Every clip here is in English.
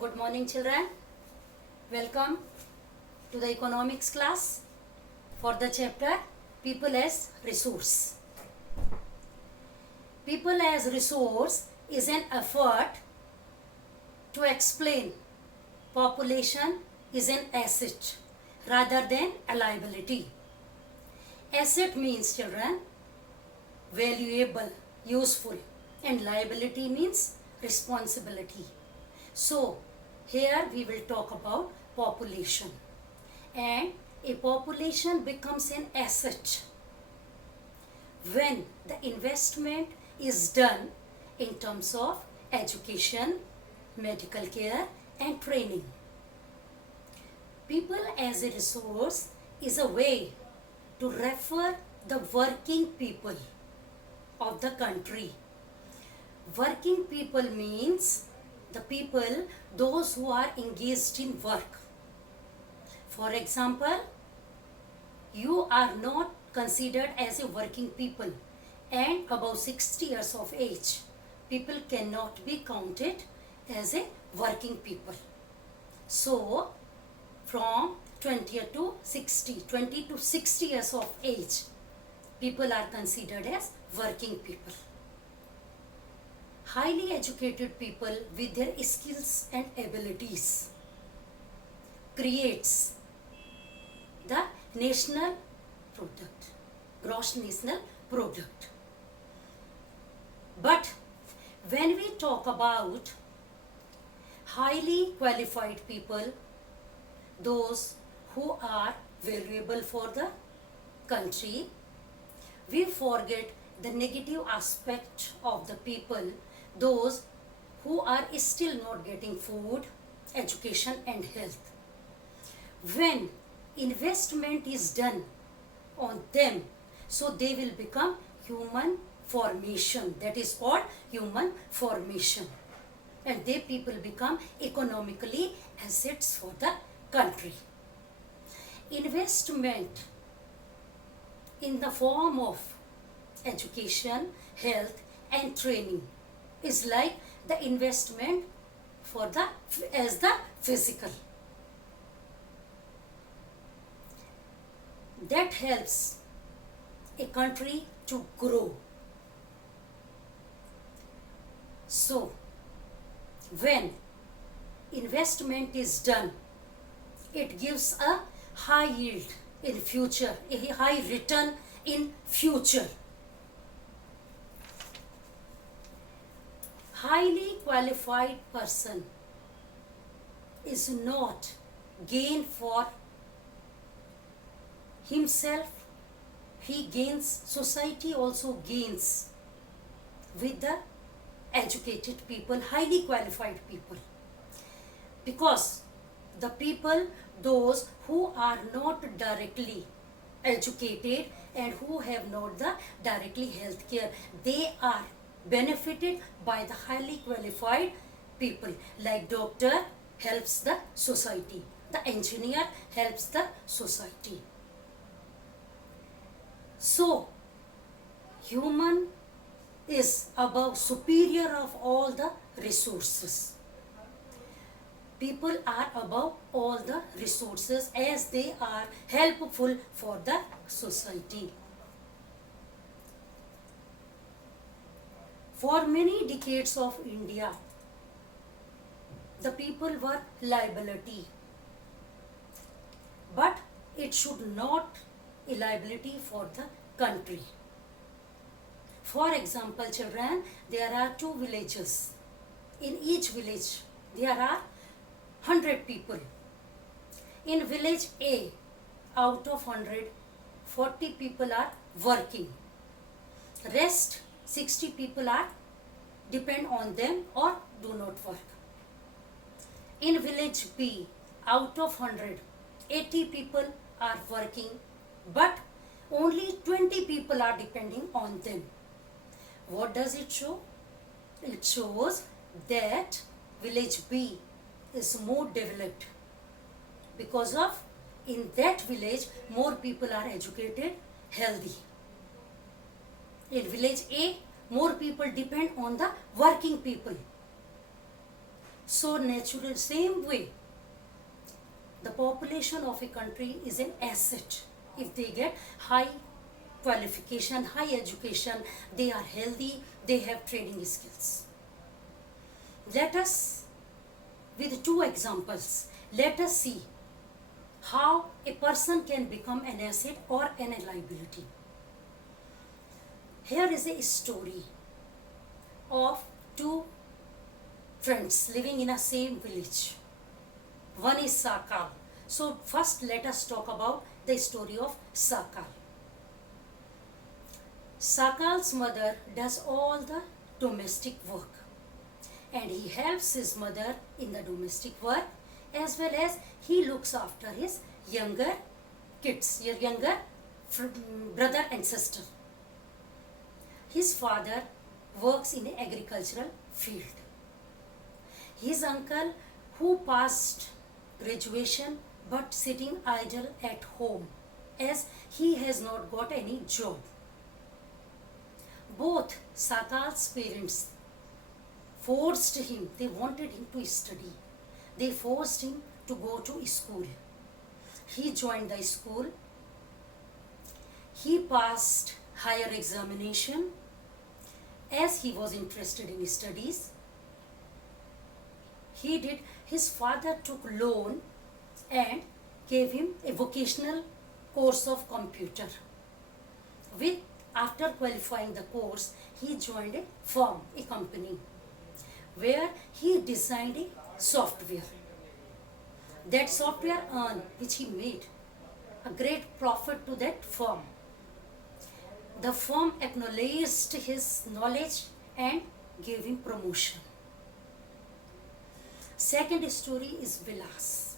Good morning, children. Welcome to the economics class for the chapter People as Resource. People as Resource is an effort to explain population is an asset rather than a liability. Asset means, children, valuable, useful, and liability means responsibility. So, here we will talk about population, and a population becomes an asset when the investment is done in terms of education, medical care and training. People as a resource is a way to refer the working people of the country. Working people means the people, those who are engaged in work. For example, you are not considered as a working people and above 60 years of age, people cannot be counted as a working people. So, from 20 to 60 years of age, people are considered as working people. Highly educated people with their skills and abilities creates the national product, gross national product. But when we talk about highly qualified people, those who are valuable for the country, we forget the negative aspect of the people, those who are still not getting food, education and health. When investment is done on them, so they will become human formation, that is called human formation, and they people become economically assets for the country. Investment in the form of education, health and training is like the investment for the as the physical. That helps a country to grow. So, when investment is done, it gives a high yield in future, a high return in future. Highly qualified person is not gain for himself, he gains, society also gains with the educated people, highly qualified people, because the people, those who are not directly educated and who have not the directly health care, they are benefited by the highly qualified people. Like doctor helps the society, the engineer helps the society. So, human is above, superior of all the resources. People are above all the resources as they are helpful for the society. For many decades of India, the people were liability, but it should not a liability for the country. For example, children, there are 2 villages. In each village, there are 100 people. In village A, out of 100, 40 people are working. Rest 60 people are depend on them or do not work. In village B, out of 100, 80 people are working, but only 20 people are depending on them. What does it show? It shows that village B is more developed because of in that village more people are educated, healthy. In village A, more people depend on the working people. So natural, same way, the population of a country is an asset. If they get high qualification, high education, they are healthy, they have trading skills. Let us, with two examples, let us see how a person can become an asset or an liability. Here is a story of two friends living in a same village. One is Sakal. So first let us talk about the story of Sakal. Sakal's mother does all the domestic work, and he helps his mother in the domestic work, as well as he looks after his younger kids, your younger brother and sister. His father works in an agricultural field. His uncle, who passed graduation but sitting idle at home as he has not got any job. Both Sakal's parents forced him, they wanted him to study. They forced him to go to school. He joined the school. He passed higher examination as he was interested in studies. He did, his father took loan and gave him a vocational course of computer. With, after qualifying the course, he joined a firm, a company, where he designed a software. That software earned, which he made, a great profit to that firm. The firm acknowledged his knowledge and gave him promotion. Second story is Vilas.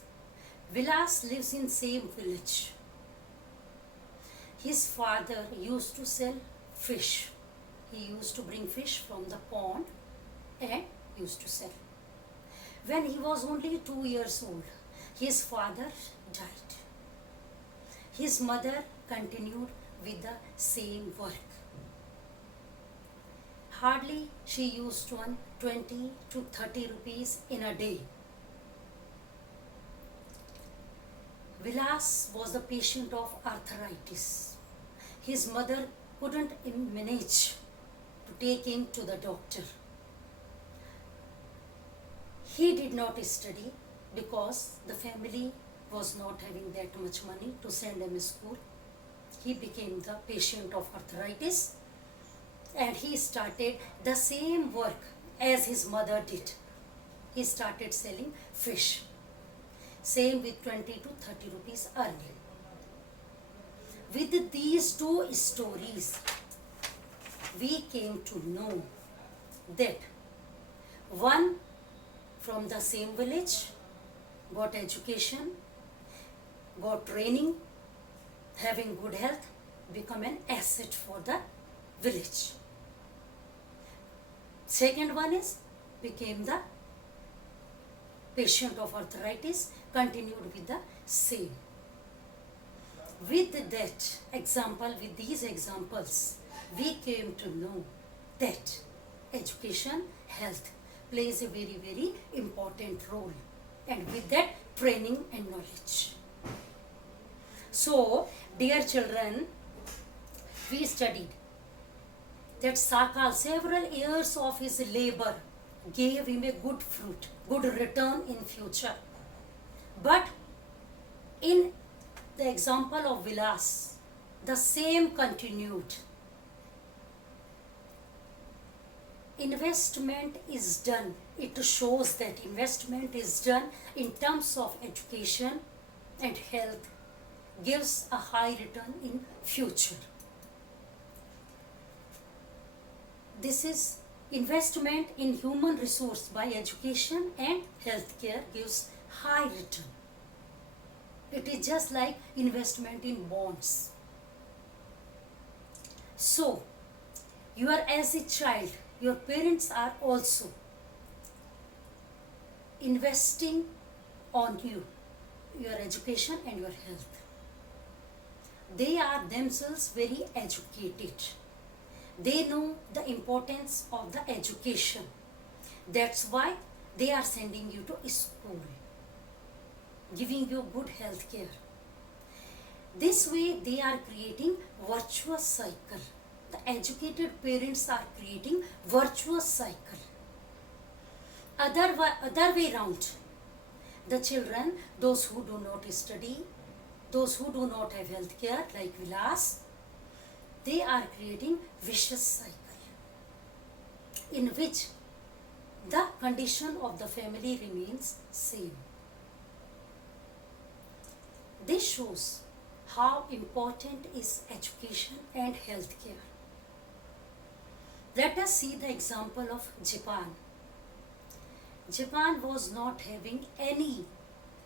Vilas lives in same village. His father used to sell fish. He used to bring fish from the pond and used to sell. When he was only 2 years old, his father died. His mother continued with the same work. Hardly she used to earn 20 to 30 rupees in a day. Vilas was the patient of arthritis. His mother couldn't manage to take him to the doctor. He did not study because the family was not having that much money to send him to school. He became the patient of arthritis, and he started the same work as his mother did. He started selling fish. Same with 20 to 30 rupees earning. With these two stories, we came to know that one from the same village got education, got training, having good health, become an asset for the village. Second one is became the patient of arthritis, continued with the same. With that example, with these examples, we came to know that education, health plays a very, very important role, and with that training and knowledge. So, dear children, we studied that Sakal, several years of his labor gave him a good fruit, good return in future. But in the example of Vilas, the same continued. Investment is done. It shows that investment is done in terms of education and health, gives a high return in future. This is investment in human resource by education and healthcare gives high return. It is just like investment in bonds. So, you are as a child, your parents are also investing on you, your education and your health. They are themselves very educated. They know the importance of the education. That's why they are sending you to school, giving you good health care. This way they are creating virtuous cycle. The educated parents are creating virtuous cycle. Other way round, the children, those who do not study, those who do not have health care like Vilas, they are creating vicious cycle in which the condition of the family remains same. This shows how important is education and health care. Let us see the example of Japan. Japan was not having any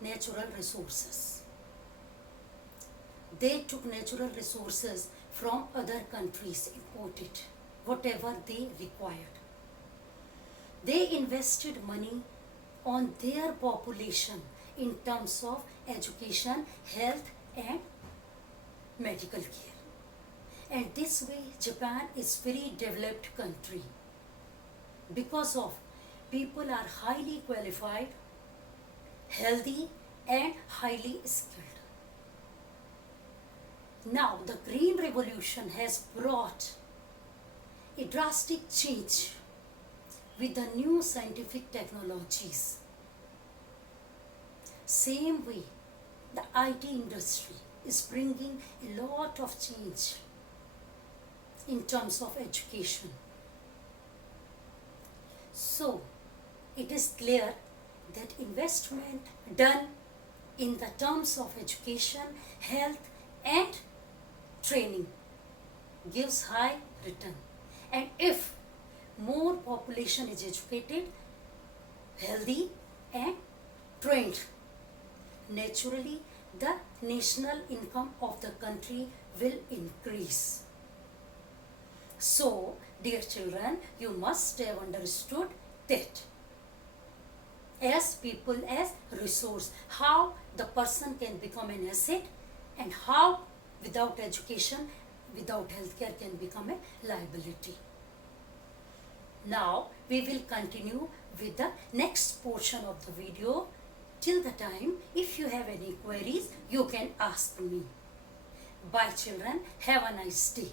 natural resources. They took natural resources from other countries, imported whatever they required. They invested money on their population in terms of education, health and medical care. And this way Japan is very developed country because of people are highly qualified, healthy and highly skilled. Now the Green Revolution has brought a drastic change with the new scientific technologies. Same way the IT industry is bringing a lot of change in terms of education. So it is clear that investment done in the terms of education, health and training gives high return. And if more population is educated, healthy and trained, naturally the national income of the country will increase. So, dear children, you must have understood that as people as resource, how the person can become an asset and how without education, without healthcare can become a liability. Now we will continue with the next portion of the video. Till the time, if you have any queries, you can ask me. Bye children, have a nice day.